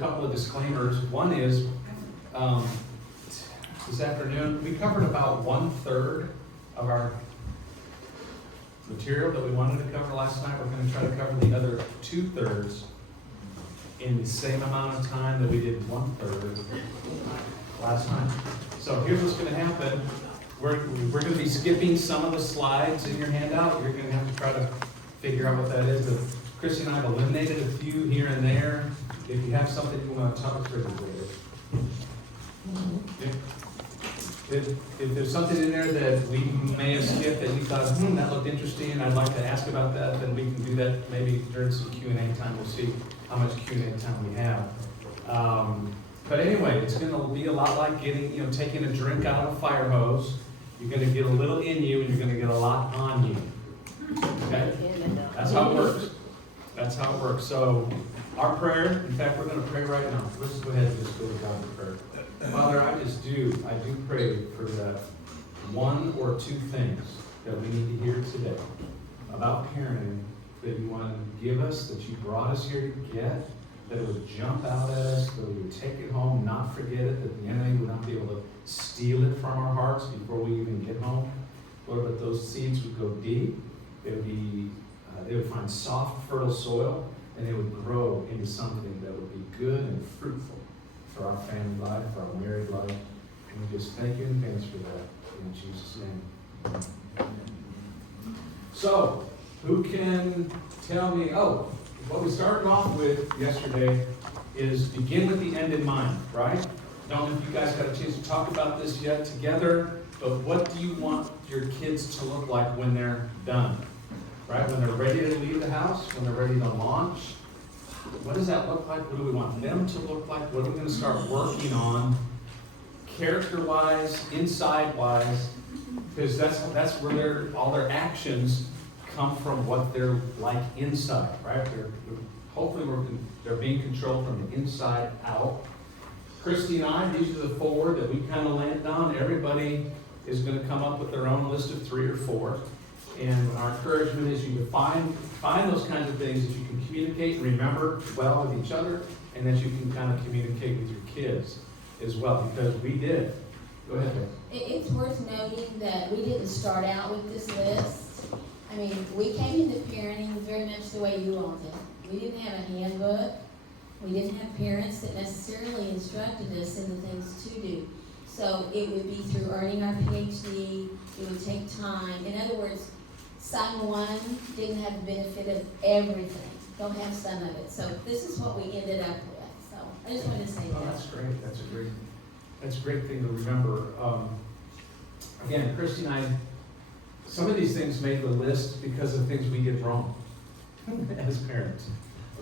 couple of disclaimers. One is, this afternoon, we covered about 1/3 of our material that we wanted to cover last night. We're going to try to cover the other 2/3 in the same amount of time that we did 1/3 last night. So here's what's going to happen. We're going to be skipping some of the slides in your handout. You're going to have to try to figure out what that is. But Christy and I have eliminated a few here and there. If you have something you want to talk through later. If there's something in there that we may have skipped that you thought, that looked interesting, I'd like to ask about that, then we can do that maybe during some Q&A time. We'll see how much Q&A time we have. But anyway, it's going to be a lot like taking a drink out of a fire hose. You're going to get a little in you, and you're going to get a lot on you. Okay? That's how it works. That's how it works. So our prayer, in fact, we're going to pray right now. Let's go ahead and just go to God in prayer. Father, I do pray for that one or two things that we need to hear today about parenting that you want to give us, that you brought us here to get, that it would jump out at us, that we would take it home, not forget it, that the enemy would not be able to steal it from our hearts before we even get home. Lord, but those seeds would go deep. They would find soft, fertile soil, and they would grow into something that would be good and fruitful for our family life, for our married life. And we just thank you in advance for that. In Jesus' name. So, who can tell me, what we started off with yesterday is begin with the end in mind, right? Don't know if you guys got a chance to talk about this yet together, but what do you want your kids to look like when they're done? Right? When they're ready to leave the house, when they're ready to launch, what does that look like? What do we want them to look like? What are we going to start working on character-wise, inside-wise? Because that's where all their actions come from, what they're like inside, right? Hopefully they're being controlled from the inside out. Christy and I, these are the 4 that we kind of landed on. Everybody is going to come up with their own list of 3 or 4. And our encouragement is you to find those kinds of things that you can communicate and remember well with each other, and that you can kind of communicate with your kids as well, because we did. Go ahead, Beth. It's worth noting that we didn't start out with this list. I mean, we came into parenting very much the way you all did. We didn't have a handbook. We didn't have parents that necessarily instructed us in the things to do. So it would be through earning our PhD. It would take time. In other words, Simon 1 didn't have the benefit of everything. Don't have some of it. So this is what we ended up with. So I just wanted to say that. That's great. That's a great thing to remember. Again, Christy and I, some of these things made the list because of things we did wrong as parents.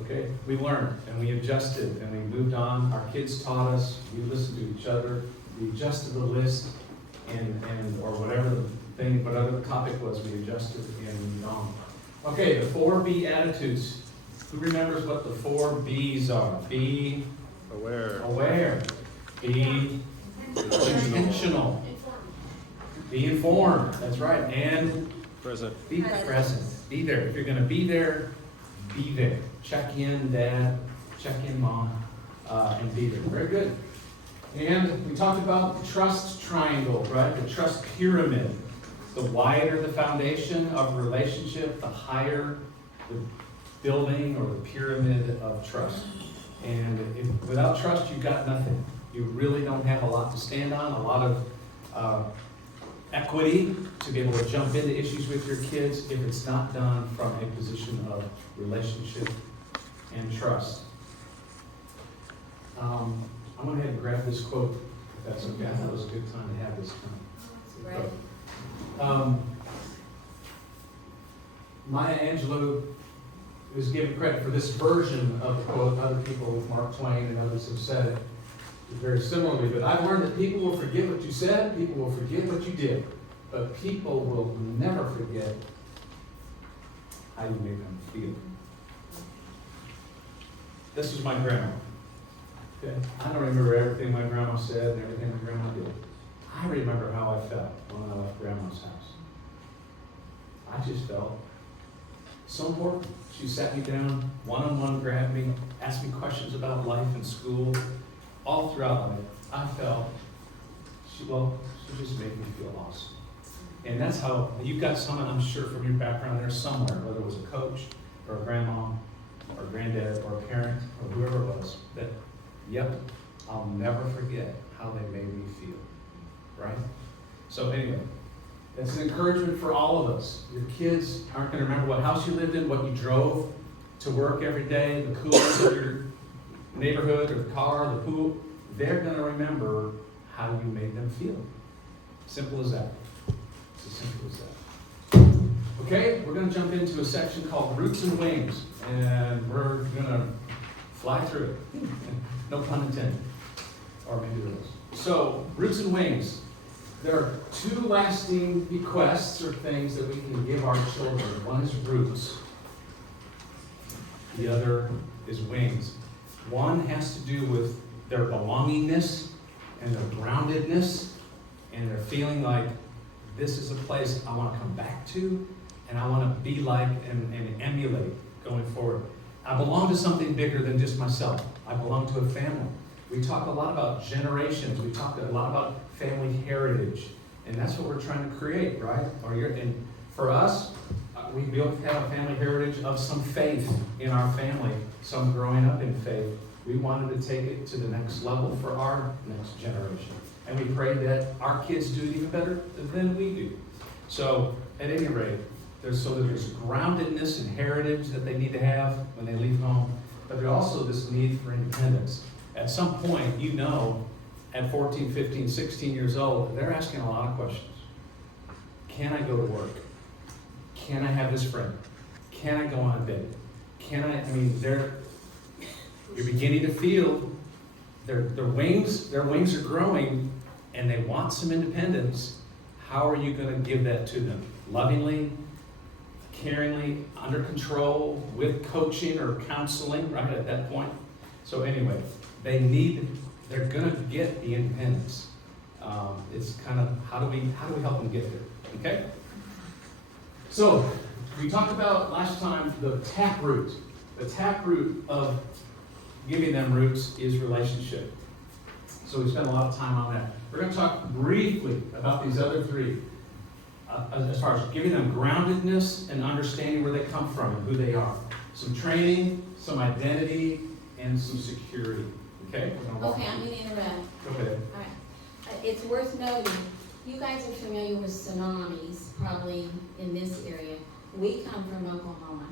Okay? We learned and we adjusted and we moved on. Our kids taught us. We listened to each other. We adjusted the list and or whatever the topic was, we adjusted and moved on. Okay, the 4 B attitudes. Who remembers what the 4 B's are? Be aware. Be intentional. Be informed. That's right. And present. Be present. Be there. If you're going to be there, be there. Check in, Dad. Check in, Mom. And be there. Very good. And we talked about the trust triangle, right? The trust pyramid. The wider the foundation of a relationship, the higher the building or the pyramid of trust. And without trust, you've got nothing. You really don't have a lot to stand on, a lot of equity to be able to jump into issues with your kids if it's not done from a position of relationship and trust. I'm going to go ahead and grab this quote, if that's okay. I thought it was a good time to have this time. Right. Maya Angelou is given credit for this version of the quote. Other people with Mark Twain and others have said it very similarly. But I've learned that people will forget what you said, people will forget what you did, but people will never forget how you made them feel. This is my grandma. Okay? I don't remember everything my grandma said and everything my grandma did. I remember how I felt when I left Grandma's house. I just felt So important. She sat me down, one-on-one, grabbed me, asked me questions about life and school, all throughout life. I felt, she just made me feel awesome. And that's how, you've got someone, I'm sure, from your background there somewhere, whether it was a coach, or a grandma, or a granddad, or a parent, or whoever it was, that, yep, I'll never forget how they made me feel, right? So anyway, that's an encouragement for all of us. Your kids aren't going to remember what house you lived in, what you drove to work every day, the coolers of your neighborhood, or the car, the pool. They're going to remember how you made them feel. Simple as that. It's as simple as that. Okay, we're going to jump into a section called Roots and Wings, and we're going to fly through it. No pun intended. Or maybe there is. So, Roots and Wings. There are two lasting bequests or things that we can give our children. One is roots. The other is wings. One has to do with their belongingness and their groundedness and their feeling like this is a place I want to come back to and I want to be like and emulate going forward. I belong to something bigger than just myself. I belong to a family. We talk a lot about generations. We talk a lot about family heritage. And that's what we're trying to create, right? And for us, we both have a family heritage of some faith in our family, some growing up in faith. We wanted to take it to the next level for our next generation. And we pray that our kids do it even better than we do. So, at any rate, there's groundedness and heritage that they need to have when they leave home. But there's also this need for independence. At some point, you know, at 14, 15, 16 years old, they're asking a lot of questions. Can I go to work? Can I have this friend? Can I go on a date? You're beginning to feel their wings are growing and they want some independence. How are you going to give that to them? Lovingly, caringly, under control, with coaching or counseling, right at that point? So anyway, they're going to get the independence. It's kind of, how do we help them get there? Okay? So, we talked about last time the taproot. The taproot of giving them roots is relationship. So we spent a lot of time on that. We're going to talk briefly about these other three. As far as giving them groundedness and understanding where they come from and who they are. Some training, some identity, and some security. Okay? I'm going to interrupt. Go ahead. All right. It's worth noting, you guys are familiar with tsunamis, probably in this area. We come from Oklahoma,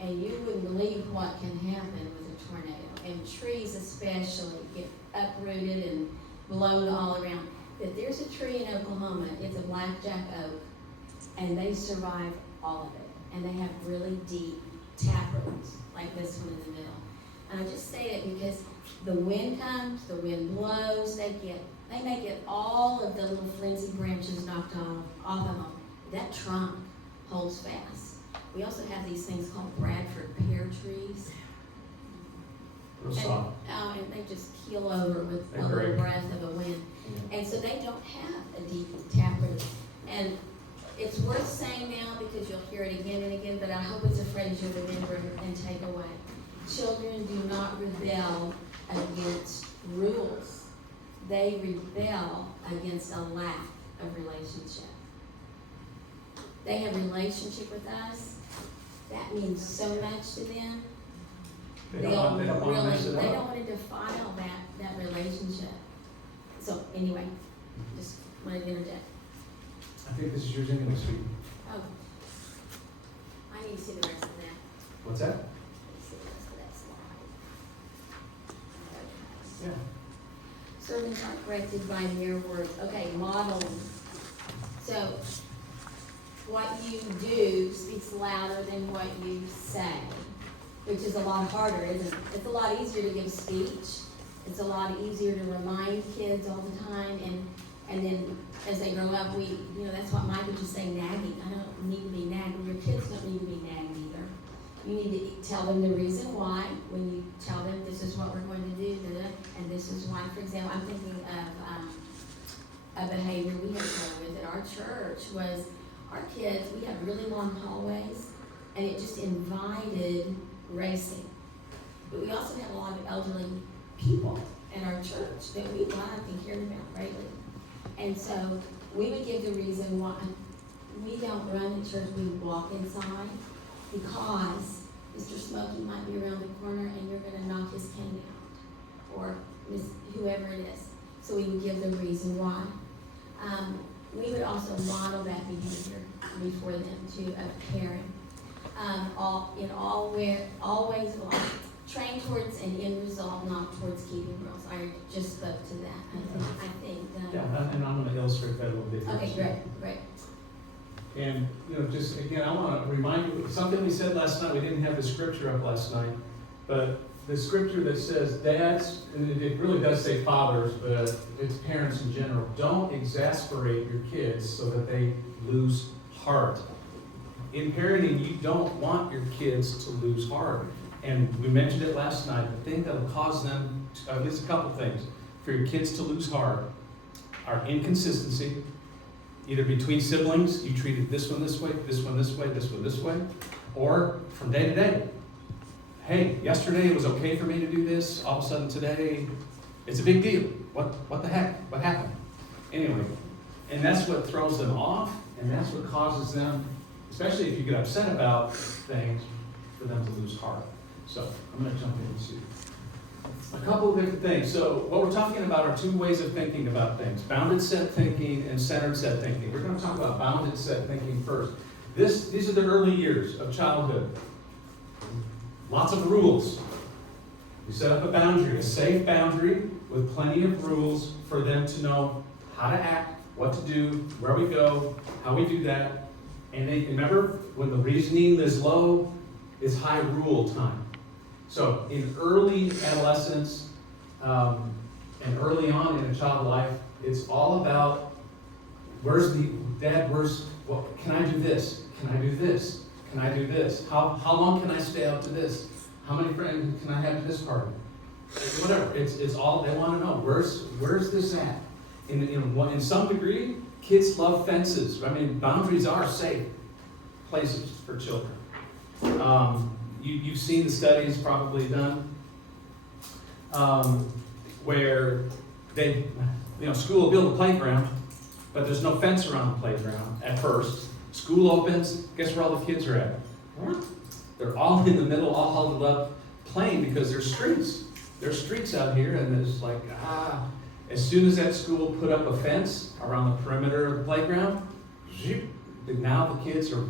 and you wouldn't believe what can happen with a tornado. And trees especially get uprooted and blown all around. But there's a tree in Oklahoma, it's a blackjack oak, and they survive all of it. And they have really deep taproots, like this one in the middle. And I just say it because the wind comes, the wind blows, they may get all of the little flimsy branches knocked off of them. That trunk holds fast. We also have these things called Bradford pear trees. Real soft. And they just keel over with They're a little great. breath of a wind. Yeah. And so they don't have a deep taproot. And it's worth saying now because you'll hear it again and again, but I hope it's a phrase you'll remember and take away. Children do not rebel against rules. They rebel against a lack of relationship. They have relationship with us. That means so much to them. They don't want to mess it They up. don't want to defile that relationship. So anyway, just wanted to interject. I think this is yours anyway, sweetie. Oh, I need to see the rest of that. What's that? I need to see the rest of that slide. Yeah. Sermons are corrected by mere words. Okay, modeling. So, what you do speaks louder than what you say, which is a lot harder, isn't it? It's a lot easier to give speech. It's a lot easier to remind kids all the time, and then as they grow up, that's what Mike would just say, nagging. I don't need to be nagged. Your kids don't need to be nagged either. You need to tell them the reason why. When you tell them this is what we're going to do, and this is why. For example, I'm thinking of a behavior we had to deal with at our church was our kids. We have really long hallways, and it just invited racing. But we also have a lot of elderly people in our church that we loved and cared about greatly. And so we would give the reason why we don't run the church, we walk inside, because Mr. Smokey might be around the corner and you're gonna knock his cane out, or Miss whoever it is. So we would give the reason why. We would also model that behavior before them to a parent. All ways of life. Train towards an end result, not towards keeping rules. I just spoke to that. I think. Yeah, and I'm going to illustrate that a little bit. Okay, great. And, just again, I want to remind you, something we said last night, we didn't have the scripture up last night, but the scripture that says dads, and it really does say fathers, but it's parents in general, don't exasperate your kids so that they lose heart. In parenting, you don't want your kids to lose heart. And we mentioned it last night, the thing that will cause them, at least a couple things, for your kids to lose heart are inconsistency, either between siblings, you treated this one this way, this one this way, this one this way, or from day to day. Hey, yesterday it was okay for me to do this, all of a sudden today, it's a big deal. What the heck? What happened? Anyway, and that's what throws them off, and that's what causes them, especially if you get upset about things, for them to lose heart. So, I'm going to jump into a couple of different things. So, what we're talking about are two ways of thinking about things. Bounded set thinking and centered set thinking. We're going to talk about bounded set thinking first. These are the early years of childhood. Lots of rules. You set up a boundary, a safe boundary with plenty of rules for them to know how to act, what to do, where we go, how we do that. And they remember, when the reasoning is low, it's high rule time. So in early adolescence and early on in a child's life, it's all about, can I do this? Can I do this? Can I do this? How long can I stay up to this? How many friends can I have to this party? Whatever. It's all they want to know. Where's this at? In some degree, kids love fences. I mean, boundaries are safe places for children. You've seen the studies probably done where school will build a playground, but there's no fence around the playground at first. School opens, guess where all the kids are at? They're all in the middle, all huddled up, playing because there's streets. There's streets out here, and there's as soon as that school put up a fence around the perimeter of the playground, now the kids are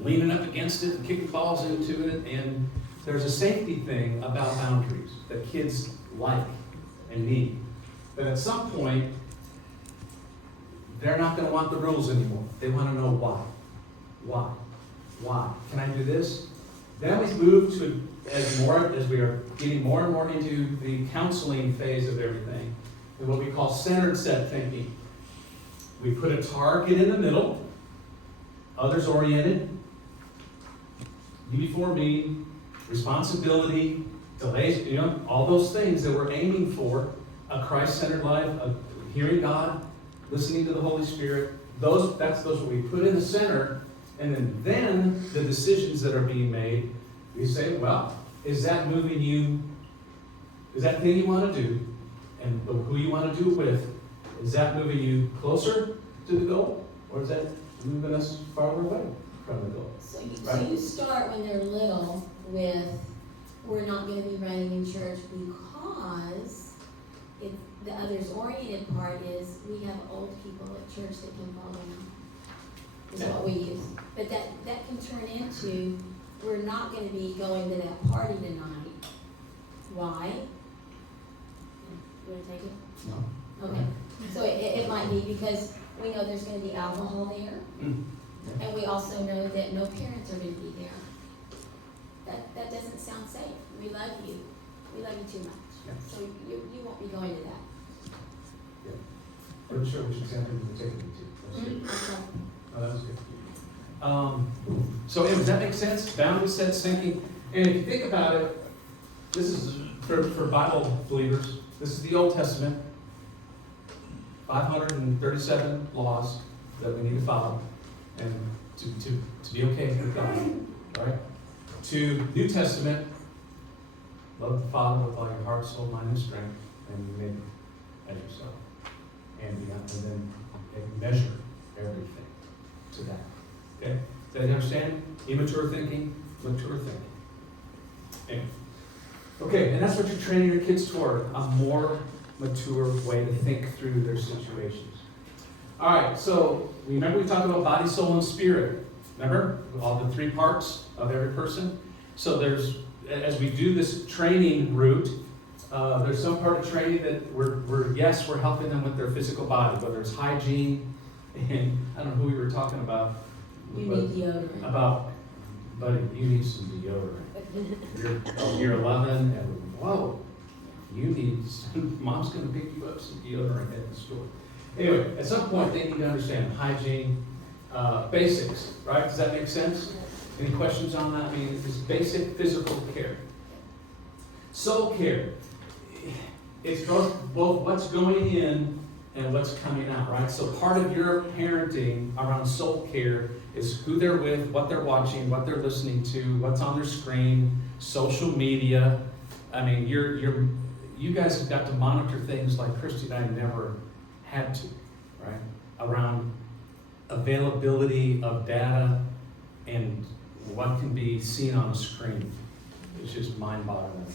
leaning up against it and kicking balls into it, and there's a safety thing about boundaries that kids like and need. But at some point, they're not going to want the rules anymore. They want to know why. Why? Can I do this? Then we move to, as we are getting more and more into the counseling phase of everything, and what we call centered set thinking. We put a target in the middle, others oriented, you before me, responsibility, delays, all those things that we're aiming for, a Christ-centered life, of hearing God, listening to the Holy Spirit. Those what we put in the center, and then the decisions that are being made, we say, well, is that moving you? Is that thing you want to do, and who you want to do it with, is that moving you closer to the goal, or is that moving us farther away from the goal? So you start when they're little with, we're not going to be running in church because the others-oriented part is we have old people at church that can follow them. Is what we use. But that can turn into, we're not going to be going to that party tonight. Why? You want to take it? No. Okay. So it might be because we know there's going to be alcohol there. And we also know that no parents are going to be there. That doesn't sound safe. We love you. We love you too much. Yeah. So you won't be going to that. I'm sure which example you were taking me to. That's good. Oh, that was good. So does that make sense? Boundary set thinking. And if you think about it, this is for Bible believers. This is the Old Testament. 537 laws that we need to follow and to be okay with God. right? To New Testament, love the Father with all your heart, soul, mind, and strength, and you make as yourself. And then measure everything to that. Okay? Does that understand? Immature thinking, mature thinking. Anyway. Okay, and that's what you're training your kids toward, a more mature way to think through their situations. All right, so remember we talked about body, soul, and spirit. Remember? All the three parts of every person. So there's, as we do this training route, there's some part of training that we're helping them with their physical body, whether it's hygiene, and I don't know who we were talking about. You need deodorant. About, buddy, you need some deodorant. You're 11, and whoa, you need, mom's going to pick you up some deodorant at the store. Anyway, at some point they need to understand hygiene, basics, right? Does that make sense? Any questions on that? I mean, it's basic physical care. Soul care. It's both what's going in and what's coming out, right? So part of your parenting around soul care is who they're with, what they're watching, what they're listening to, what's on their screen, social media. I mean, you guys have got to monitor things like Christy and I never had to, right? Around availability of data and what can be seen on a screen. It's just mind-boggling.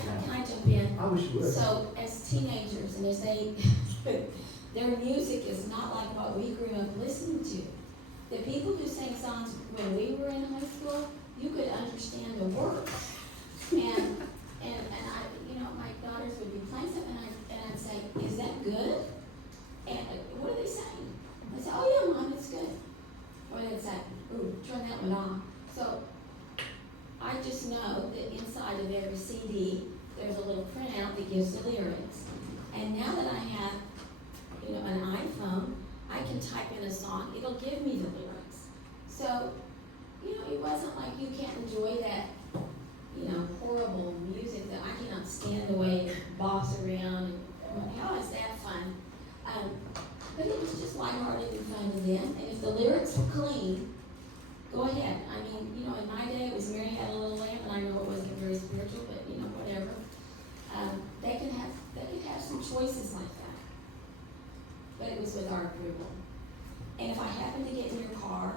Can I jump in? I wish you would. So, as teenagers, and as their music is not like what we grew up listening to. The people who sang songs when we were in high school, you could understand the words. And I, my daughters would be playing something, and I'd say, "Is that good?" And what are they saying? I'd say, "Oh yeah, Mom, it's good." Or they'd say, "Ooh, turn that one off." So I just know that inside of every CD, there's a little printout that gives the lyrics. And now that I have, an iPhone, I can type in a song, it'll give me the lyrics. So, it wasn't like you can't enjoy that, horrible music that I cannot stand the way it bops around. And how is that fun? But it was just lighthearted and fun to them. And if the lyrics were clean, go ahead. I mean, in my day it was Mary Had a Little Lamb, and I know it wasn't very spiritual, but whatever. They could have some choices like that. But it was with our approval. And if I happen to get in your car,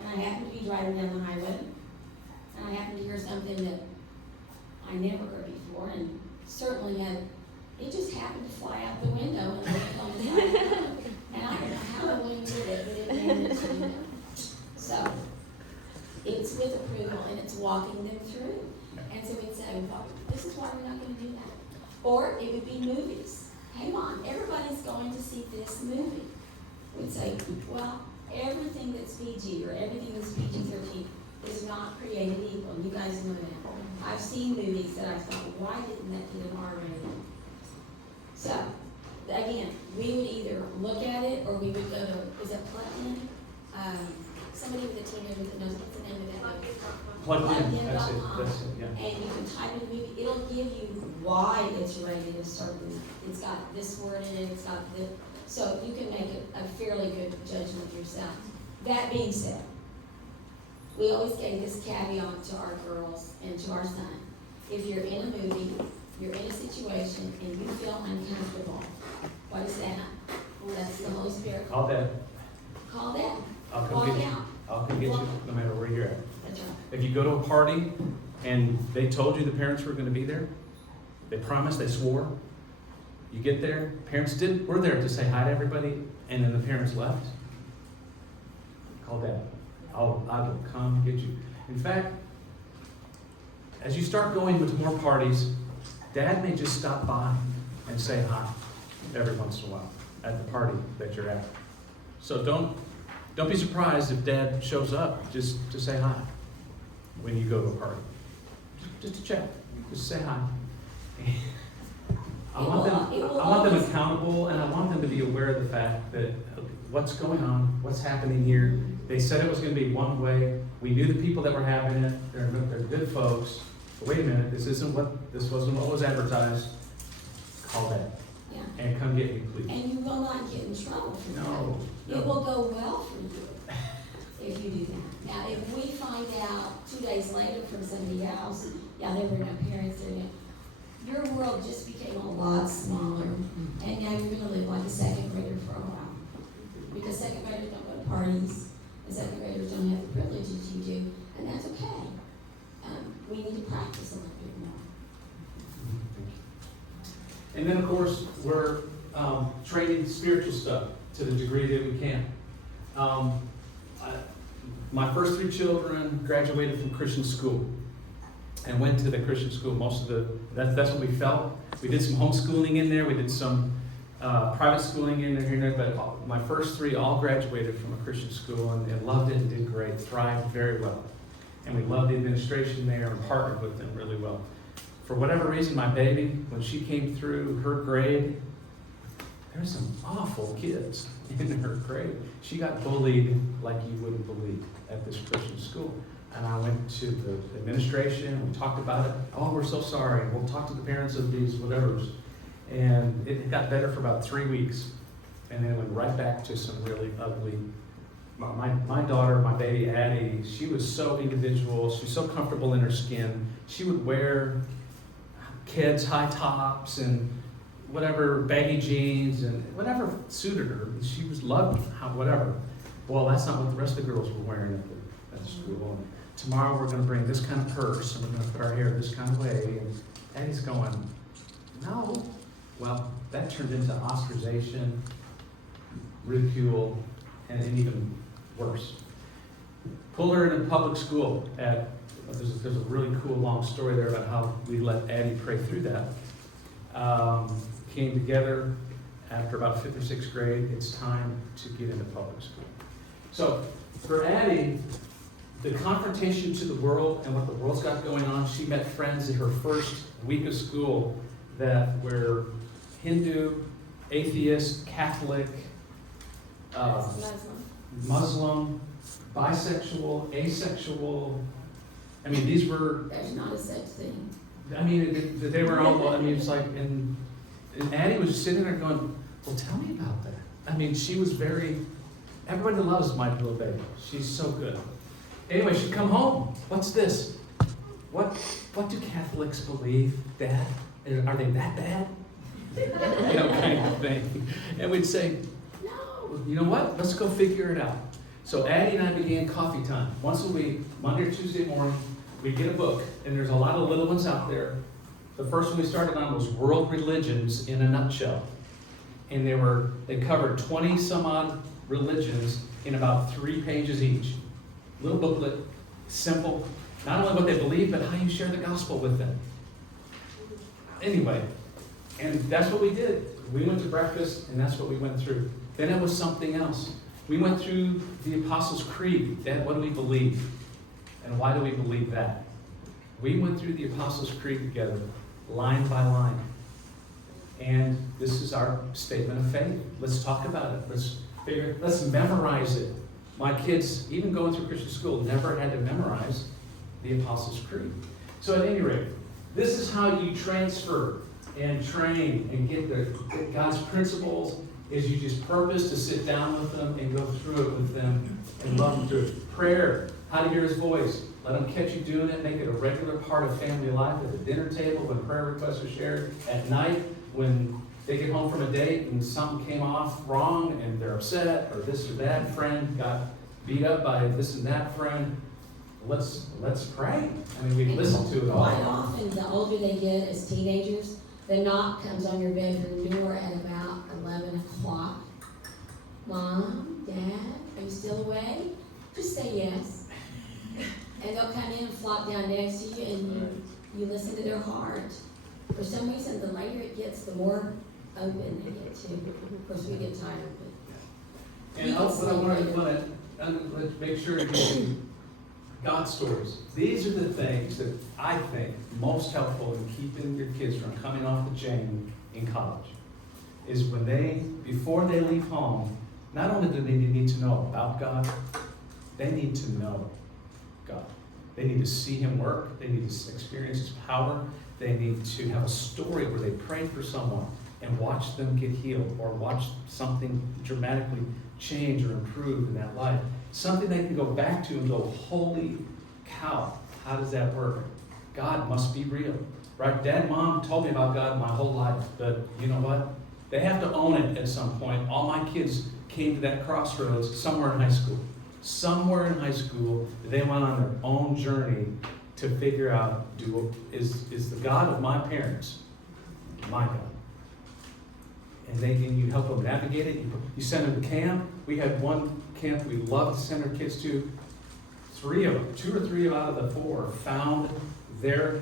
and I happen to be driving down the highway, and I happen to hear something that I never heard before, and certainly it just happened to fly out the window and land on the side of the road. And I don't know how the wind did it, but it landed in the window. So, it's with approval, and it's walking them through. And so we'd say, well, this is why we're not going to do that. Or it would be movies. Hey, Mom, everybody's going to see this movie. We'd say, well, everything that's PG or everything that's PG-13 is not created equal. You guys know that. I've seen movies that I thought, why didn't that get an R rating? So, again, we would either look at it or we would go to, is it Plug-In? Somebody with a teenager that knows what's the name of that movie. Plug-In, that's it, yeah. And you can type in the movie, it'll give you why it's rated a certain, it's got this word in it, it's got this, so you can make a fairly good judgment yourself. That being said, we always gave this caveat to our girls and to our son. If you're in a movie, you're in a situation, and you feel uncomfortable, what is that? Well, that's the Holy Spirit. Call Dad. Call Dad. I'll come Walk get you. out. I'll come get you no matter where you're at. That's right. If you go to a party and they told you the parents were going to be there, they promised, they swore, you get there, parents were there to say hi to everybody, and then the parents left, call Dad. I will come get you. In fact, as you start going to more parties, Dad may just stop by and say hi every once in a while at the party that you're at. So don't be surprised if Dad shows up just to say hi when you go to a party. Just to check. Just say hi. I want them accountable, and I want them to be aware of the fact that what's going on, what's happening here. They said it was going to be one way. We knew the people that were having it. They're good folks. But wait a minute, this wasn't what was advertised. Call Dad. Yeah. And come get me, please. And you will not get in trouble for that. No. It will go well for you. if you do that. Now, if we find out 2 days later from somebody else, yeah, there were no parents there, your world just became a lot smaller, and now you're gonna live like a second grader for a while. Because second graders don't go to parties, and second graders don't have the privileges you do, and that's okay. We need to practice a little bit more. And then, of course, we're training spiritual stuff to the degree that we can. My first 3 children graduated from Christian school and went to the Christian school. That's what we felt. We did some homeschooling in there. We did some private schooling in there, here and there. But my first 3 all graduated from a Christian school and loved it and did great, thrived very well. And we loved the administration there and partnered with them really well. For whatever reason, my baby, when she came through her grade, there were some awful kids in her grade. She got bullied like you wouldn't believe at this Christian school. And I went to the administration, we talked about it. Oh, we're so sorry. We'll talk to the parents of these whatevers. And it got better for about 3 weeks. And then it went right back to some really ugly. My daughter, my baby Addie, she was so individual. She was so comfortable in her skin. She would wear kids' high tops and whatever, baggy jeans and whatever suited her. She was loved, whatever. Well, that's not what the rest of the girls were wearing at the school. Tomorrow we're going to bring this kind of purse and we're going to put our hair this kind of way. And Addie's going, no. Well, that turned into ostracization, ridicule, and even worse. Pulled her into public school there's a really cool long story there about how we let Addie pray through that. Came together after about 5th or 6th grade. It's time to get into public school. So for Addie, the confrontation to the world and what the world's got going on, she met friends in her first week of school that were Hindu, atheist, Catholic, Muslim, bisexual, asexual. I mean, these were... There's not a such thing. I mean, they were all... I mean, it's like... And Addie was sitting there going, well, tell me about that. I mean, she was very... Everybody loves my little baby. She's so good. Anyway, she'd come home. What's this? What do Catholics believe, Dad? Are they that bad? Kind of thing. And we'd say, no, you know what? Let's go figure it out. So Addie and I began coffee time. Once a week, Monday or Tuesday morning, we'd get a book, and there's a lot of little ones out there. The first one we started on was World Religions in a Nutshell. And they covered 20 some odd religions in about 3 pages each. Little booklet, simple. Not only what they believe, but how you share the gospel with them. Anyway, and that's what we did. We went to breakfast, and that's what we went through. Then it was something else. We went through the Apostles' Creed. Dad, what do we believe? And why do we believe that? We went through the Apostles' Creed together, line by line. And this is our statement of faith. Let's talk about it. Let's memorize it. My kids, even going through Christian school, never had to memorize the Apostles' Creed. So at any rate, this is how you transfer and train and get God's principles, is you just purpose to sit down with them and go through it with them and love them through it. Prayer, how to hear His voice. Let them catch you doing it. Make it a regular part of family life at the dinner table when prayer requests are shared. At night when they get home from a date and something came off wrong and they're upset, or this or that friend got beat up by this and that friend. Let's pray. I mean, we listen to it all. Quite often, the older they get as teenagers, the knock comes on your bedroom door at about 11 o'clock. Mom, Dad, are you still awake? Just say yes. And they'll come in and flop down next to you, and you listen to their heart. For some reason, the later it gets, the more open they get to. Of course, we get tired of it. And also, I want to make sure you God stories. These are the things that I think most helpful in keeping your kids from coming off the chain in college. Is when before they leave home, not only do they need to know about God, they need to know God. They need to see Him work. They need to experience His power. They need to have a story where they prayed for someone and watch them get healed, or watch something dramatically change or improve in that life. something they can go back to and go, holy cow, how does that work? God must be real, right? Dad and Mom told me about God my whole life, but you know what? They have to own it at some point. All my kids came to that crossroads somewhere in high school. Somewhere in high school, they went on their own journey to figure out, is the God of my parents my God? And you help them navigate it. You send them to camp. We had one camp we loved to send our kids to. 2 or 3 out of the 4 found their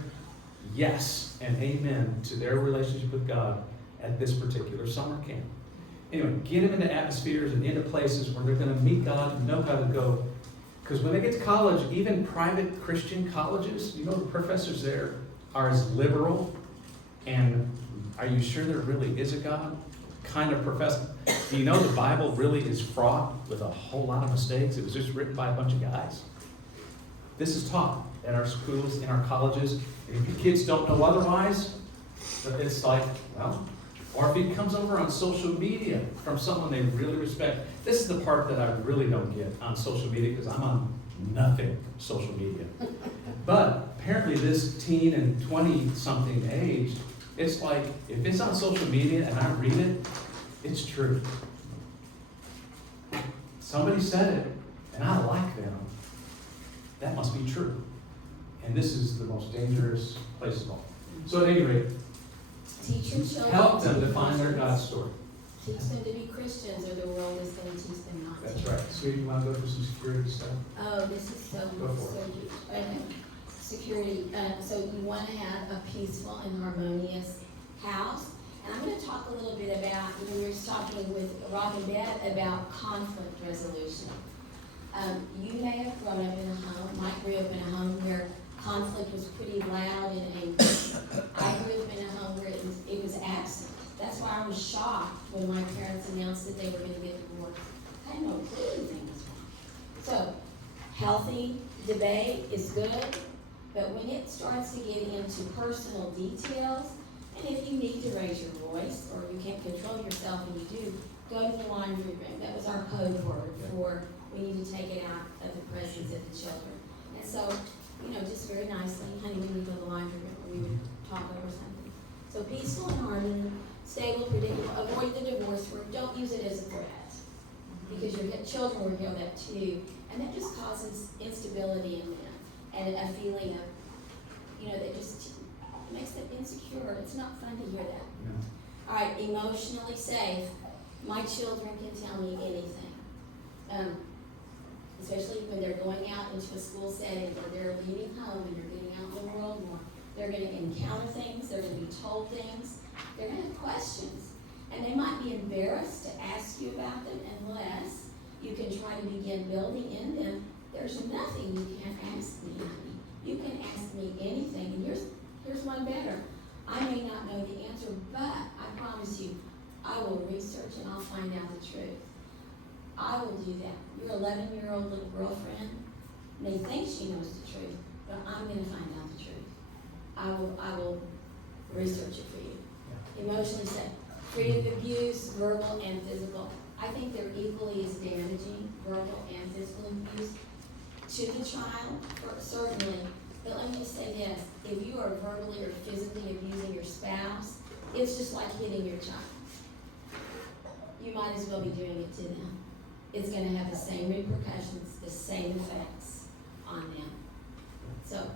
yes and amen to their relationship with God at this particular summer camp. Anyway, get them into atmospheres and into places where they're going to meet God and know how to go. Because when they get to college, even private Christian colleges, you know, the professors there are as liberal and are you sure there really is a God kind of professor. Do you know the Bible really is fraught with a whole lot of mistakes? It was just written by a bunch of guys. This is taught at our schools, in our colleges. And if your kids don't know otherwise, it's like, well, or if it comes over on social media from someone they really respect. This is the part that I really don't get on social media because I'm on nothing social media. But apparently this teen and 20-something age, it's like, if it's on social media and I read it, it's true. Somebody said it, and I like them. That must be true. And this is the most dangerous place of all. So at any rate, help them define their God story. Teach them to be Christians, or the world is going to teach them not to. That's right. Sweetie, you want to go through some security stuff? Oh, this is so huge. Okay. Security. So you want to have a peaceful and harmonious house. And I'm going to talk a little bit about, we were talking with Rob and Dad about conflict resolution. You may have grown up in a home, Mike grew up in a home where conflict was pretty loud and angry. I grew up in a home where it was absent. That's why I was shocked when my parents announced that they were going to get divorced. I had no clue anything was wrong. So, healthy debate is good, but when it starts to get into personal details, and if you need to raise your voice or you can't control yourself and you do, go to the laundry room. That was our code word for we need to take it out of the presence of the children. And so, just very nicely, honey, we need to go to the laundry room, or we would talk over something. So peaceful and harmony, stable, predictable, avoid the divorce word, don't use it as a threat. Because your children will hear that too. And that just causes instability in them and a feeling of, that just makes them insecure. It's not fun to hear that. No. All right, emotionally safe. My children can tell me anything. Especially when they're going out into a school setting or they're leaving home and they're getting out in the world more. They're going to encounter things, they're going to be told things, they're going to have questions. And they might be embarrassed to ask you about them unless you can try to begin building in them. There's nothing you can't ask me, honey. You can ask me anything. And here's one better. I may not know the answer, but I promise you, I will research and I'll find out the truth. I will do that. Your 11-year-old little girlfriend may think she knows the truth, but I'm going to find out the truth. I will research it for you. Yeah. Emotionally safe, free of abuse, verbal and physical. I think they're equally as damaging, verbal and physical abuse, to the child, certainly. But let me just say this: if you are verbally or physically abusing your spouse, it's just like hitting your child. You might as well be doing it to them. It's going to have the same repercussions, the same effects on them. So,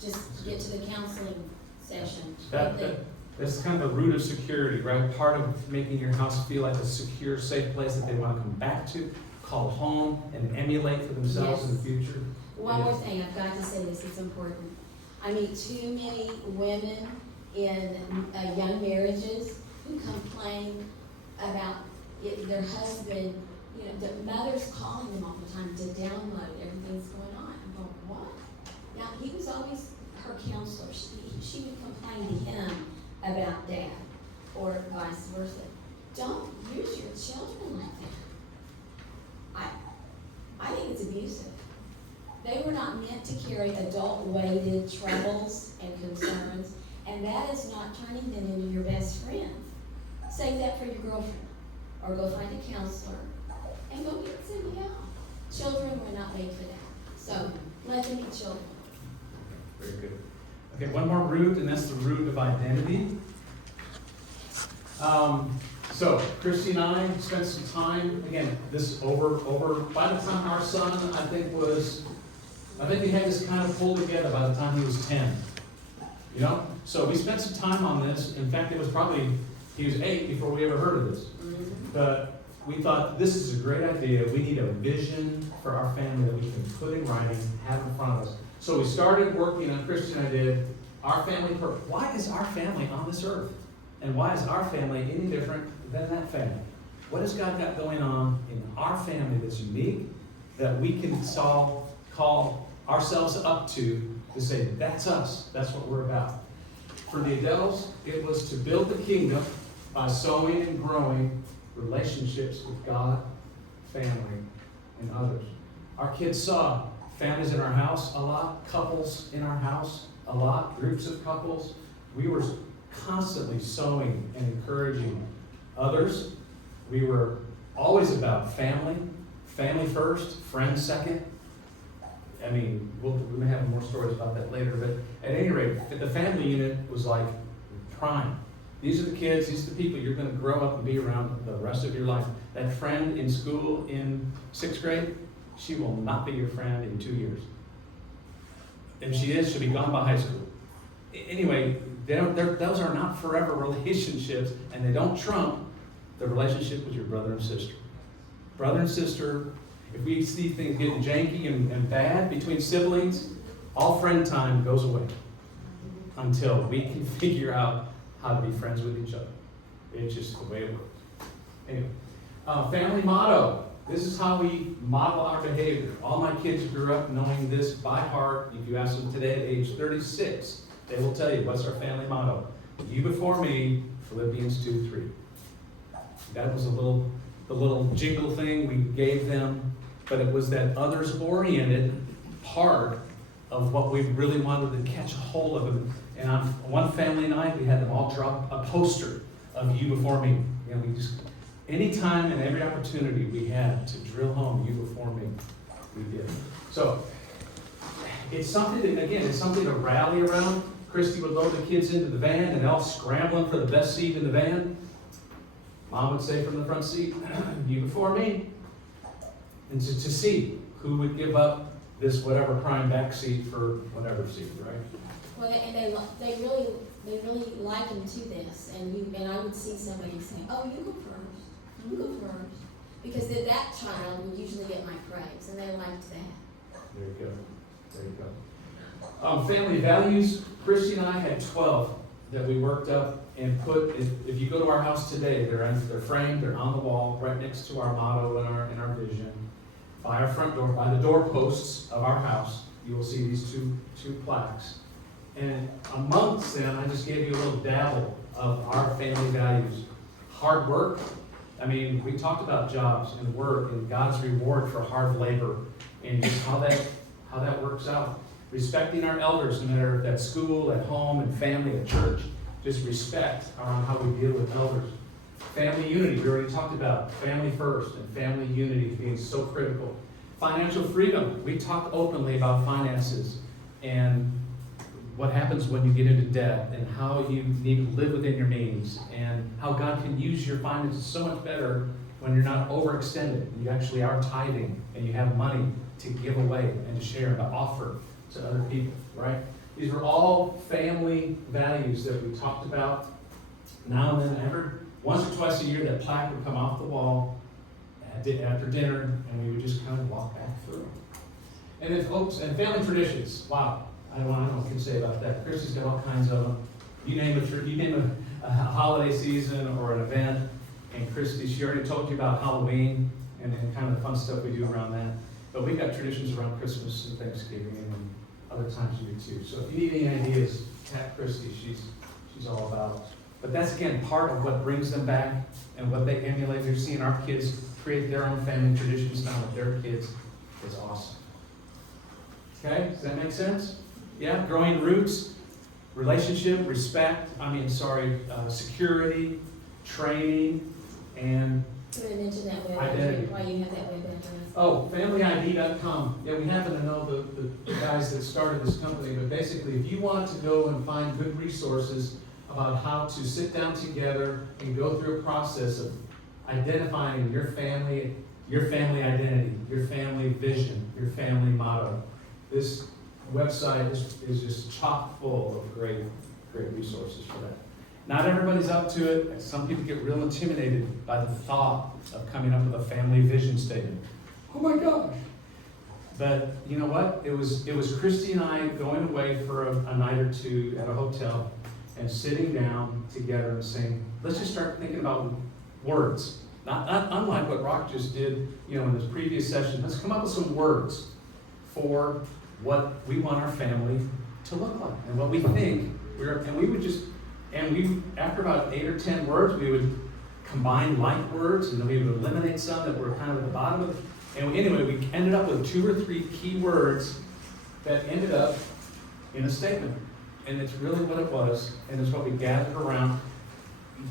just get to the counseling session. That's kind of the root of security, right? Part of making your house feel like a secure, safe place that they want to come back to, call home, and emulate for themselves in the future. One more thing, I've got to say this, it's important. I meet too many women in young marriages who complain about their husband, the mother's calling them all the time to download everything's going on. I'm going, what? Now, he was always her counselor. She would complain to him about dad, or vice versa. Don't use your children like that. I think it's abusive. They were not meant to carry adult-weighted troubles and concerns, and that is not turning them into your best friend. Save that for your girlfriend, or go find a counselor, and go get somebody else. Children were not made for that. So let them be children. Very good. Okay, one more root, and that's the root of identity. So Christy and I spent some time, again, this over, by the time our son, I think we had this kind of pulled together by the time he was 10. You know? So we spent some time on this. In fact, it was probably, he was 8 before we ever heard of this. But we thought, this is a great idea. We need a vision for our family that we can put in writing, have in front of us. So we started working on, Christy and I did, our family purpose. Why is our family on this earth? And why is our family any different than that family? What has God got going on in our family that's unique, that we can call ourselves up to say, that's us, that's what we're about. For the Adeles, it was to build the kingdom by sowing and growing relationships with God, family, and others. Our kids saw families in our house a lot, couples in our house a lot, groups of couples. We were constantly sowing and encouraging others. We were always about family first, friends second. I mean, we may have more stories about that later, but at any rate, the family unit was like prime. These are the kids, these are the people you're going to grow up and be around the rest of your life. That friend in school in 6th grade, she will not be your friend in 2 years. If she is, she'll be gone by high school. Anyway, those are not forever relationships, and they don't trump the relationship with your brother and sister. Brother and sister, if we see things getting janky and bad between siblings, all friend time goes away until we can figure out how to be friends with each other. It's just the way it works. Anyway, family motto. This is how we model our behavior. All my kids grew up knowing this by heart. If you ask them today at age 36, they will tell you, what's our family motto? You before me, Philippians 2:3. That was the little jingle thing we gave them, but it was that others-oriented part of what we really wanted to catch a hold of them. And on one family night, we had them all drop a poster of you before me. And we just, anytime and every opportunity we had to drill home you before me, we did. So it's something to rally around. Christy would load the kids into the van and they're all scrambling for the best seat in the van. Mom would say from the front seat, you before me. And to see who would give up this whatever prime back seat for whatever seat, right? Well, and they really liken to this, and I would see somebody saying, "Oh, you go first," because then that child would usually get my praise, and they liked that. There you go. Family values. Christy and I had 12 that we worked up and put. If you go to our house today, they're framed, they're on the wall, right next to our motto and our vision. By our front door, by the doorposts of our house, you will see these two plaques. And amongst them, I just gave you a little dabble of our family values. Hard work. I mean, we talked about jobs and work and God's reward for hard labor and just how that works out. Respecting our elders, no matter if at school, at home, and family, at church. Just respect around how we deal with elders. Family unity, we already talked about family first and family unity being so critical. Financial freedom, we talked openly about finances and what happens when you get into debt and how you need to live within your means and how God can use your finances so much better when you're not overextended. You actually are tithing and you have money to give away and to share and to offer to other people, right? These were all family values that we talked about. Now and then, once or twice a year, that plaque would come off the wall after dinner, and we would just kind of walk back through. And then, folks, and family traditions. Wow, I don't know what I can say about that. Christy's got all kinds of them. You name a holiday season or an event, and Christy, she already told you about Halloween and kind of the fun stuff we do around that. But we've got traditions around Christmas and Thanksgiving and other times of year too. So if you need any ideas, tap Christy. She's all about it. But that's, again, part of what brings them back and what they emulate. They're seeing our kids create their own family traditions now with their kids. It's awesome. Okay, does that make sense? Yeah, growing roots, relationship, security, training, and So I mentioned that web Identity. address, why you have that web address. Oh, FamilyID.com. Yeah, we happen to know the guys that started this company, but basically, if you want to go and find good resources about how to sit down together and go through a process of identifying your family identity, your family vision, your family motto, this website is just chock full of great resources for that. Not everybody's up to it. Some people get real intimidated by the thought of coming up with a family vision statement. Oh my gosh. But you know what? It was Christy and I going away for a night or two at a hotel and sitting down together and saying, let's just start thinking about words. Not unlike what Rock just did, in his previous session. Let's come up with some words for what we want our family to look like and what we think. After about 8 or 10 words, we would combine like words, and then we would eliminate some that were kind of at the bottom of it. And anyway, we ended up with 2 or 3 key words that ended up in a statement. And it's really what it was, and it's what we gathered around.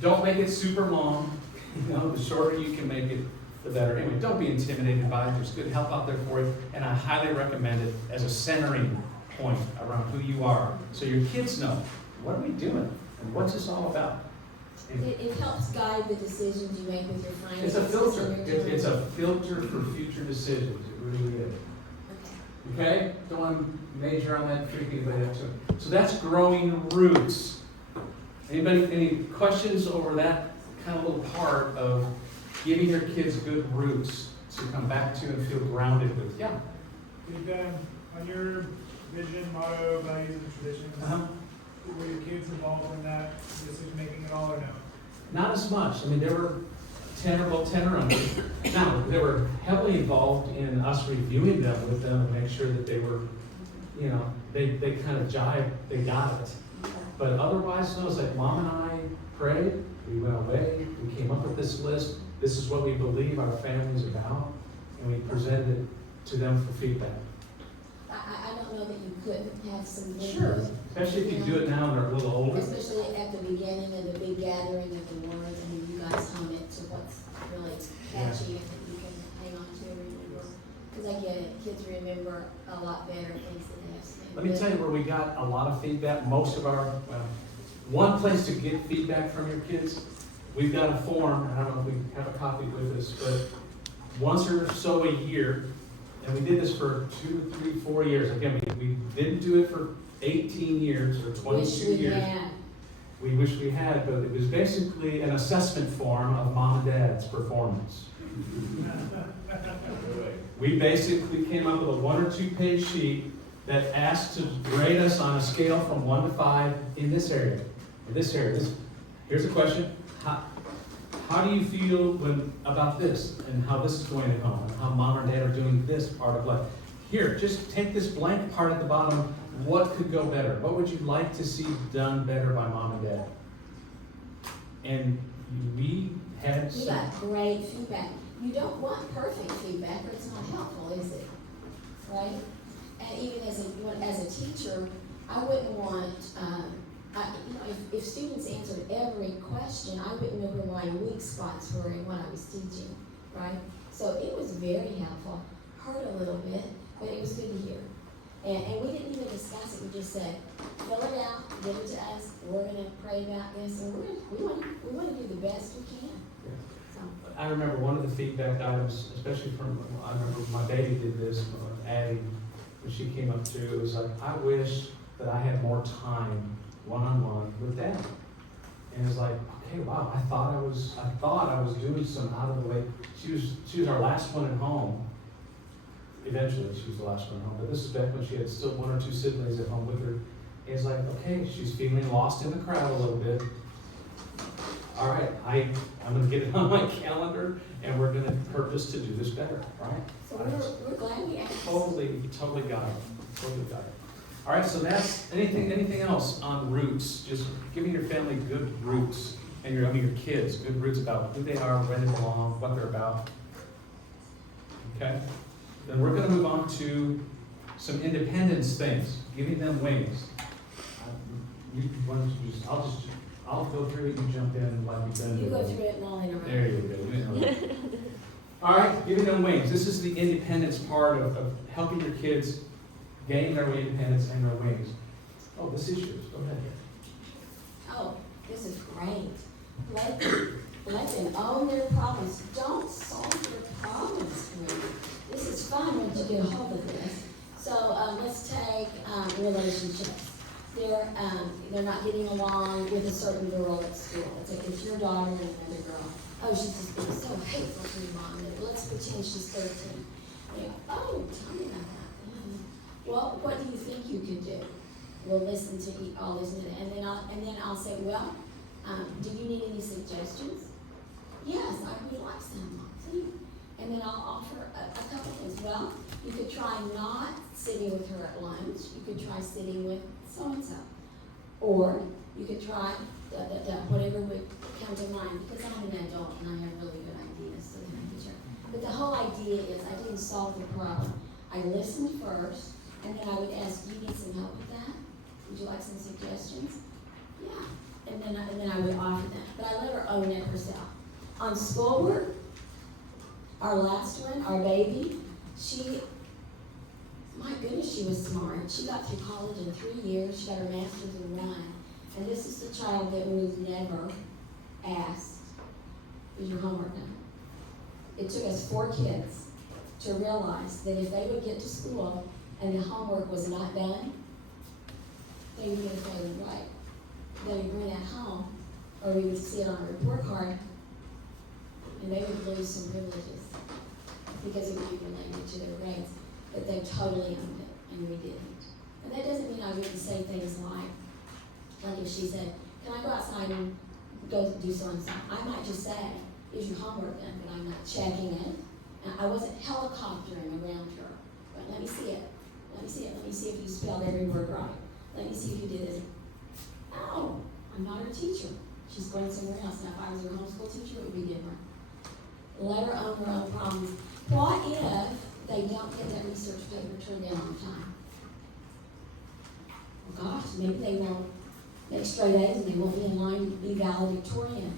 Don't make it super long. The shorter you can make it, the better. Anyway, don't be intimidated by it. There's good help out there for you, and I highly recommend it as a centering point around who you are, so your kids know, what are we doing, and what's this all about? It helps guide the decisions you make with your It's finances. a filter. and your It's a filter for future decisions. It really is. Okay? Don't want to major on that, freak anybody out too. So that's growing roots. Any questions over that kind of little part of giving your kids good roots to come back to and feel grounded with? Yeah. On your vision, motto, values, and traditions, were your kids involved in that decision making at all or no? Not as much. There were 10 or under. Now, they were heavily involved in us reviewing them with them and make sure that they were, they kind of jived, they got it. But otherwise, no, it was like Mom and I prayed, we went away, we came up with this list, this is what we believe our family is about, and we presented it to them for feedback. I don't know that you couldn't have some good. Sure. Especially if you do it now and they're a little older. Especially at the beginning of the big gathering of the words, you guys hone it to what's really catchy and that you can hang on to and remember. Because I get it, kids remember a lot better things than they have to. Let me tell you where we got a lot of feedback. One place to get feedback from your kids, we've got a form, I don't know if we have a copy with us, but once or so a year, and we did this for 2, 3, 4 years. Again, we didn't do it for 18 years or 22 years. We wish we had, but it was basically an assessment form of mom and dad's performance. We basically came up with a 1 or 2 page sheet that asked to grade us on a scale from 1 to 5 in this area. Here's a question. How do you feel about this and how this is going at home and how mom or dad are doing this part of life? Here, just take this blank part at the bottom. What could go better? What would you like to see done better by mom and dad? And we had We got great feedback. You don't want perfect feedback or it's not helpful, is it? Right? And even as a teacher, I wouldn't want, if students answered every question, I wouldn't know where my weak spots were in what I was teaching, right? So it was very helpful. Hurt a little bit, but it was good to hear. And we didn't even discuss it. We just said, fill it out, give it to us. We're going to pray about this, and we want to do the best we can. So. I remember one of the feedback items, especially I remember my baby did this, Addie, when she came up to, it was like, I wish that I had more time one-on-one with Dad. And it was like, okay, wow, I thought I was doing some out of the way. She was our last one at home. Eventually, she was the last one at home. But this is back when she had still 1 or 2 siblings at home with her. And it's like, okay, she's feeling lost in the crowd a little bit. All right, I'm going to get it on my calendar, and we're going to purpose to do this better, right? So we're glad we asked. Totally got it. All right, so that's anything else on roots? Just giving your family good roots, and your kids good roots about who they are, where they belong, what they're about. Okay. Then we're going to move on to some independence things, giving them wings. I'll go through it. You jump in like you've done. You go through it and I'll interrupt. There you go. All right, giving them wings. This is the independence part of helping your kids gain their independence and their wings. Oh, this is yours. Go ahead. Oh, this is great. Let them own their problems. Don't solve their problems for me. This is fun once you get a hold of this. So let's take relationships. They're not getting along with a certain girl at school. It's like it's your daughter and another girl. Oh, she's just being so hateful to your mom. Let's pretend she's 13. And you go, oh, tell me about that. Well, what do you think you could do? We'll listen to all this, and then I'll say, well, do you need any suggestions? Yes, I would like some, Mom, please. And then I'll offer a couple things. Well, you could try not sitting with her at lunch. You could try sitting with so-and-so. Or you could try whatever would come to mind, because I'm an adult and I have really good ideas. So but the whole idea is I didn't solve the problem. I listened first, and then I would ask, do you need some help with that? Would you like some suggestions? Yeah. And then I would offer that. But I let her own it herself. On schoolwork, our last one, our baby, my goodness, she was smart. She got through college in 3 years. She got her master's in 1. And this is the child that was never asked, is your homework done? It took us 4 kids to realize that if they would get to school and the homework was not done, they would get a failure right. They would bring that home, or we would see it on a report card, and they would lose some privileges because it would be related to their grades. But they totally owned it, and we didn't. And that doesn't mean I wouldn't say things like if she said, can I go outside and go do so-and-so? I might just say, is your homework done? But I'm not checking it. And I wasn't helicoptering around her. But let me see it. Let me see it. Let me see if you spelled every word right. Let me see if you did this. No, I'm not her teacher. She's going somewhere else. Now, if I was her homeschool teacher, it would be different. Let her own her own problems. What if they don't get that research paper turned in on time? Well, gosh, maybe they won't make straight A's and they won't be in line to be valedictorian.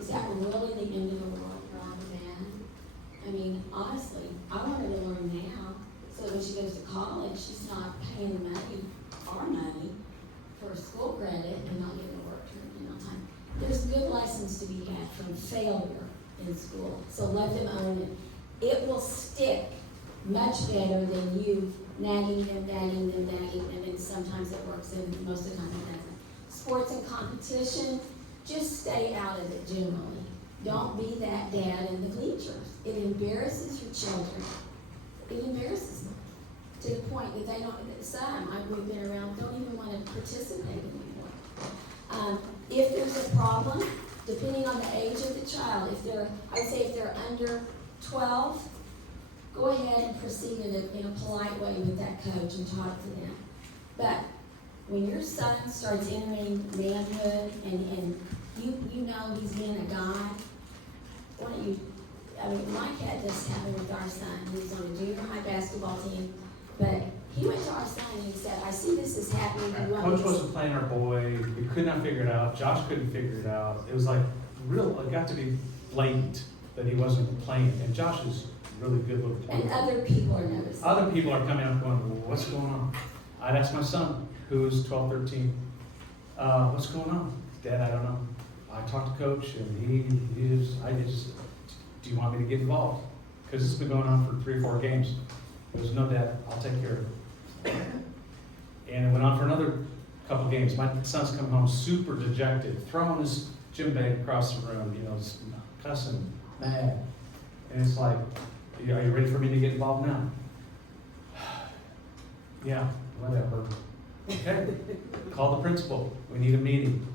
Is that really the end of the world for our dad? I mean, honestly, I want her to learn now so when she goes to college, she's not paying the money, our money, for school credit and not getting the work turned in on time. There's good lessons to be had from failure in school, so let them own it. It will stick much better than you nagging them, and then sometimes it works and most of the time it doesn't. Sports and competition, just stay out of it generally. Don't be that dad in the bleachers. It embarrasses your children. It embarrasses them to the point that they don't, some we've been around, don't even want to participate anymore. If there's a problem, depending on the age of the child, I'd say if they're under 12, go ahead and proceed in a polite way with that coach and talk to them. But when your son starts entering manhood and you know he's being a guy, why don't you, Mike had this happen with our son. He was on a junior high basketball team, but he went to our son and he said, I see this is happening. Coach wasn't playing our boy. We could not figure it out. Josh couldn't figure it out. It was like it got to be blatant that he wasn't playing. And Josh is really good little player. And other people are noticing. Other people are coming up going, well, what's going on? I'd ask my son, who's 12, 13, what's going on? Dad, I don't know. I talked to Coach, and do you want me to get involved? Because it's been going on for 3 or 4 games. He goes, no, Dad, I'll take care of it. And it went on for another couple games. My son's come home super dejected, throwing his gym bag across the room, cussing, mad. And it's like, are you ready for me to get involved now? Yeah, whatever. Okay, call the principal. We need a meeting.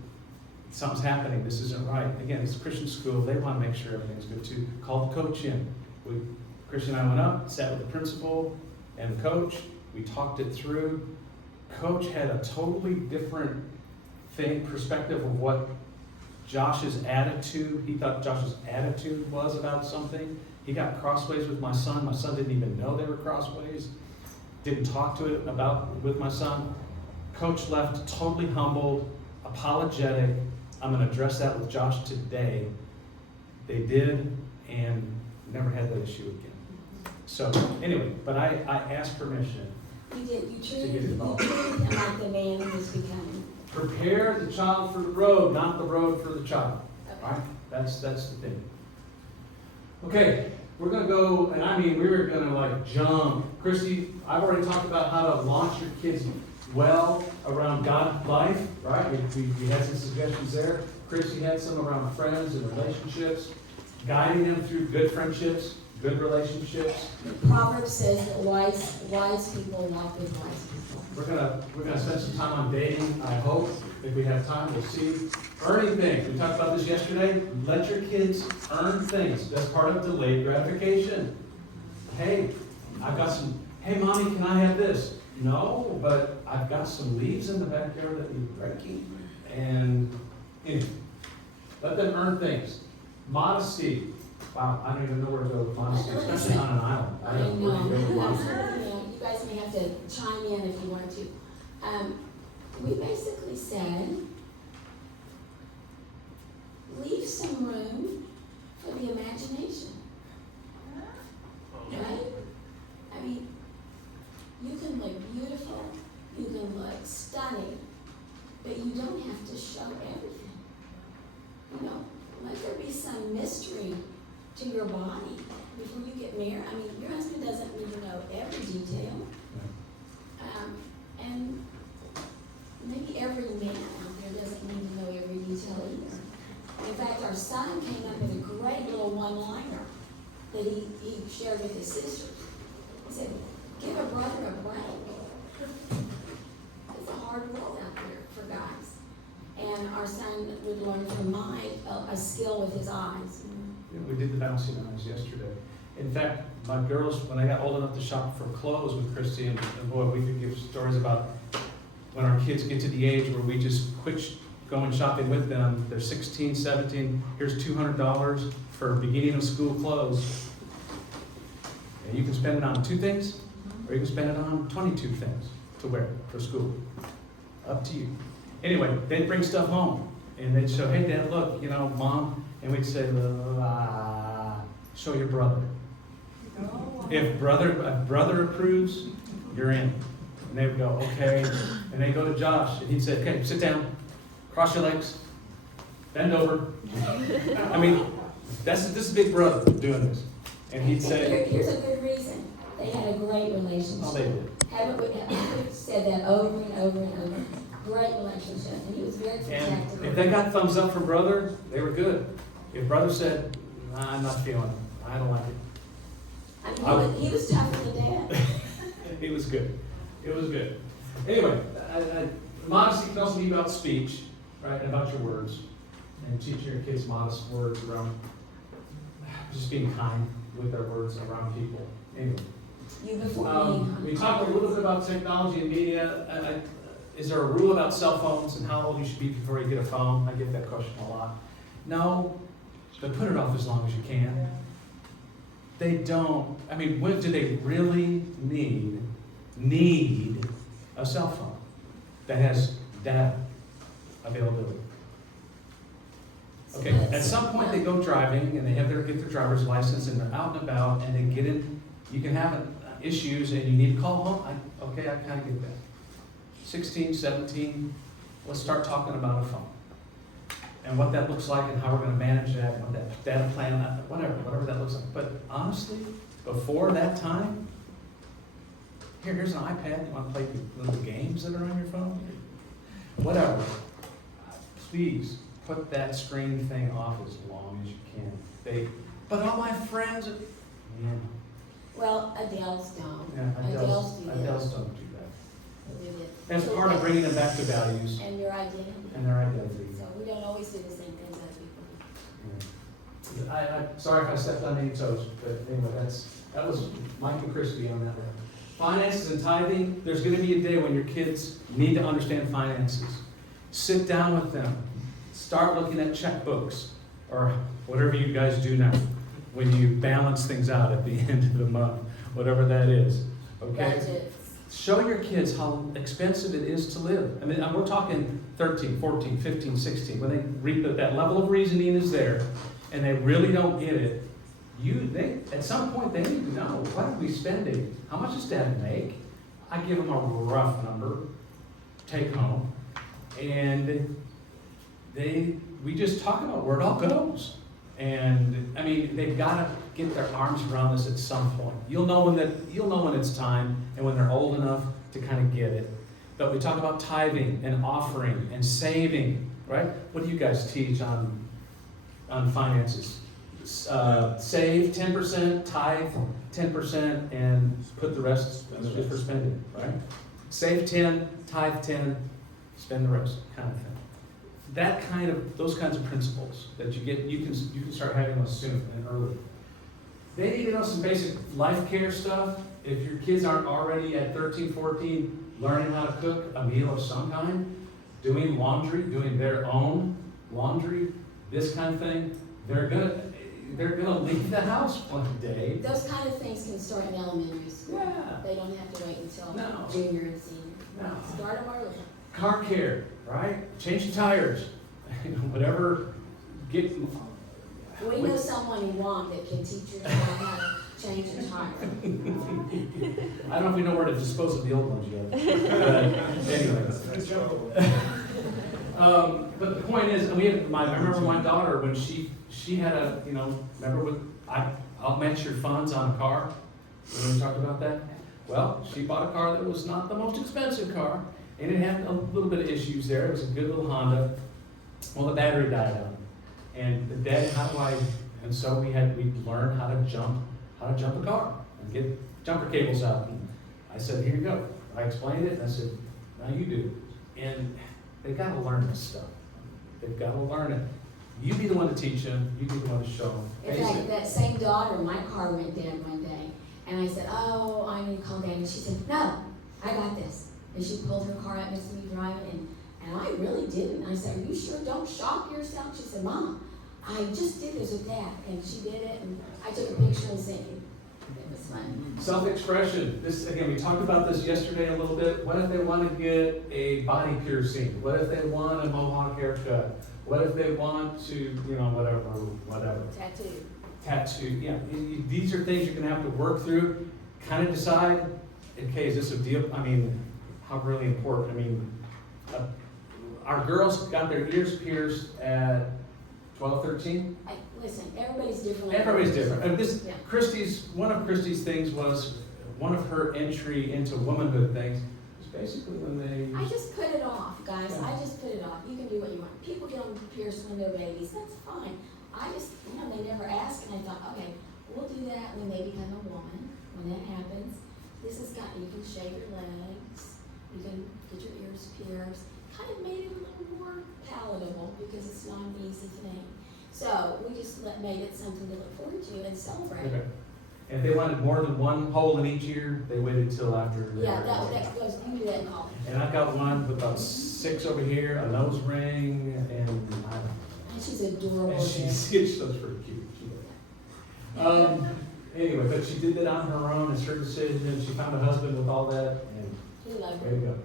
Something's happening. This isn't right. Again, it's a Christian school. They want to make sure everything's good too. Call the coach in. Christian and I went up, sat with the principal and the coach. We talked it through. Coach had a totally different perspective of what Josh's attitude, he thought Josh's attitude was about something. He got crossways with my son. My son didn't even know they were crossways. Didn't talk to it with my son. Coach left totally humbled, apologetic. I'm going to address that with Josh today. They did, and Never had that issue again. So, anyway, but I asked permission. You did, you To get treated him involved. like the man he was becoming. Prepare the child for the road, not the road for the child. Okay. Right? That's the thing. Okay, we're gonna go, and I mean, we were gonna like jump. Christy, I've already talked about how to launch your kids well around God life, right? We had some suggestions there. Christy had some around friends and relationships, guiding them through good friendships, good relationships. The proverb says that wise people walk with wise people. We're gonna spend some time on dating, I hope. If we have time, we'll see. Earning things. We talked about this yesterday. Let your kids earn things. That's part of delayed gratification. Hey, hey mommy, can I have this? No, but I've got some leaves in the backyard that need breaking. And anyway, let them earn things. Modesty. Wow, I don't even know where to go with modesty, especially on an island. I don't know where to go with know, modesty. you guys may have to chime in if you want to. We basically said, leave some room for the imagination. Right? I mean, you can look beautiful, you can look stunning, but you don't have to show everything. You know, let there be some mystery to your body before you get married. I mean, your husband doesn't need to know every detail. And maybe every man out there doesn't need to know every detail either. In fact, our son came up with a great little one-liner that he shared with his sisters. He said, give a brother a break. It's a hard world out there for guys. And our son would learn from a skill with his eyes. Yeah, we did the bouncing eyes yesterday. In fact, my girls, when I got old enough to shop for clothes with Christy, and boy, we could give stories about when our kids get to the age where we just quit going shopping with them. They're 16, 17, here's $200 for beginning of school clothes. And you can spend it on 2 things, or you can spend it on 22 things to wear for school. Up to you. Anyway, they'd bring stuff home, and they'd show, hey Dad, look, Mom, and we'd say, show your brother. If brother approves, you're in. And they would go, okay. And they'd go to Josh, and he'd say, okay, sit down, cross your legs, bend over. I mean, this is Big Brother doing this. And he'd say, Here's a good reason. They had a great relationship. oh, they did. We've said that over and over and over. Great relationship. And he was very And protective. if they got thumbs up from brother, they were good. If brother said, nah, I'm not feeling it, I don't like it. I mean, he was tougher than Dad. It was good. It was good. Anyway, modesty can also be about speech, right, and about your words. And teaching your kids modest words around just being kind with their words around people. Anyway. You before me. We talked a little bit about technology and media. Is there a rule about cell phones and how old you should be before you get a phone? I get that question a lot. No, but put it off as long as you can. They don't, I mean, when do they really need a cell phone that has data availability? Okay, at some point they go driving and they get their driver's license and they're out and about and they get in, you can have issues and you need to call home. Okay, I kind of get that. 16, 17, let's start talking about a phone. And what that looks like and how we're going to manage that and what that data plan, whatever that looks like. But honestly, before that time, here's an iPad, you want to play little games that are on your phone? Whatever. Please put that screen thing off as long as you can. But all my friends, Well, Adele's don't. yeah, Adele's do Adele's don't do that. They do it. That's part of bringing them back to values And your identity. and their identity. So we don't always do the same things other people do. Yeah. I'm sorry if I stepped on any toes, but anyway, that was Mike and Christy on that one. Finances and tithing, there's going to be a day when your kids need to understand finances. Sit down with them. Start looking at checkbooks or whatever you guys do now when you balance things out at the end of the month, whatever that is. Okay? Budgets. Show your kids how expensive it is to live. I mean, we're talking 13, 14, 15, 16. When they read that level of reasoning is there and they really don't get it, at some point, they need to know, what are we spending? How much does Dad make? I give them a rough number, take home, and we just talk about where it all goes. And, I mean, they've gotta get their arms around this at some point. You'll know when it's time, and when they're old enough to kind of get it. But we talk about tithing and offering and saving, right? What do you guys teach on finances? Save 10%, tithe 10%, and put the rest just for spending, right? Save 10, tithe 10, spend the rest, kind of thing. Those kinds of principles that you can start having those soon and early. They need to know some basic life care stuff. If your kids aren't already at 13, 14, learning how to cook a meal of some kind, doing laundry, doing their own laundry, this kind of thing, they're gonna leave the house one day. Those kind of things can start in elementary school. Yeah. They don't have to wait until No. junior and senior. No. Start them early. Car care, right? Change the tires, whatever. We know someone you want that can teach your child how to change a tire. I don't know if we know where to dispose of the old ones yet. But anyway. It's joke. But the point is, I remember my daughter when she had remember when I'll match your funds on a car? When we talked about that? Well, she bought a car that was not the most expensive car, and it had a little bit of issues there. It was a good little Honda. Well, the battery died out. And the dad, and so we learned how to jump a car and get jumper cables out. And I said, here you go. I explained it, and I said, now you do. And they've got to learn this stuff. They've got to learn it. You be the one to teach them. You be the one to show them. In fact, that same daughter, my car went dead one day, and I said, oh, I need to call Dad. And she said, no, I got this. And she pulled her car up next to me driving, and I really didn't. I said, are you sure? Don't shock yourself. She said, Mom, I just did this with Dad. And she did it, and I took a picture and sent it. It was fun. Self-expression. This, again, we talked about this yesterday a little bit. What if they want to get a body piercing? What if they want a mohawk haircut? What if they want to, whatever. Tattoo, yeah. These are things you're going to have to work through, kind of decide, okay, is this a deal? I mean, how really important? I mean, our girls got their ears pierced at 12, 13. Listen, everybody's different. Everybody's different. And Yeah. One of Christy's things was, one of her entry into womanhood things was basically when they. I just put it off, guys. Yeah. I just put it off. You can do what you want. People get on pierced window babies. That's fine. I just, they never ask, and I thought, okay, we'll do that when they become a woman. When that happens, you can shave your legs. You can get your ears pierced. Kind of made it a little more palatable because it's not an easy thing. So we just made it something to look forward to and celebrate. Okay. And if they wanted more than one hole in each ear, they waited till after. Yeah, that goes, you do that in college. And I've got one with about 6 over here, a nose ring, and And she's adorable. and she's pretty cute. Anyway, but she did that on her own. It's her decision, and she found a husband with all that, and We love way her. to go.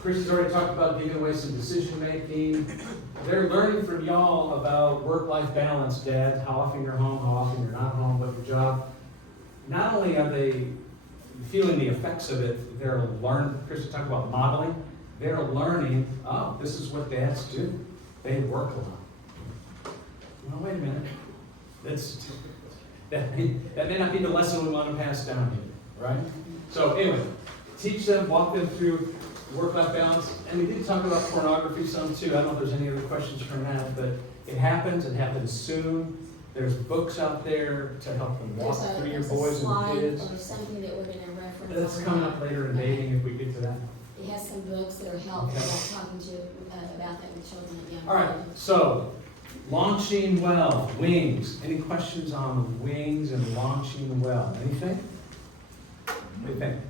Chris has already talked about giving away some decision making. They're learning from y'all about work-life balance, Dad, how often you're home, how often you're not home, what your job. Not only are they feeling the effects of it, they're learning, Chris talked about modeling, they're learning, oh, this is what dads do. They work a lot. Well, wait a minute. That may not be the lesson we want to pass down here, right? So anyway, teach them, walk them through work-life balance. And we did talk about pornography some too. I don't know if there's any other questions from that, but it happens soon. There's books out there to help them walk through your boys and kids. Or something that we're going to reference. That's coming up later in dating if we get to that. It has some books that are helpful, Okay. about talking to, about that with children and young. All right, so launching well, wings. Any questions on wings and launching well? Anything? What do you think?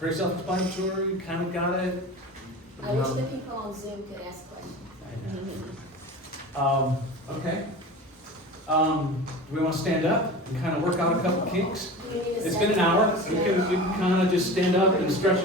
Very self-explanatory, kind of got it. I wish the people on Zoom could ask questions. Okay. Do we want to stand up and kind of work out a couple kinks? Do we need a It's been an second? hour. We can kind of just stand up and stretch.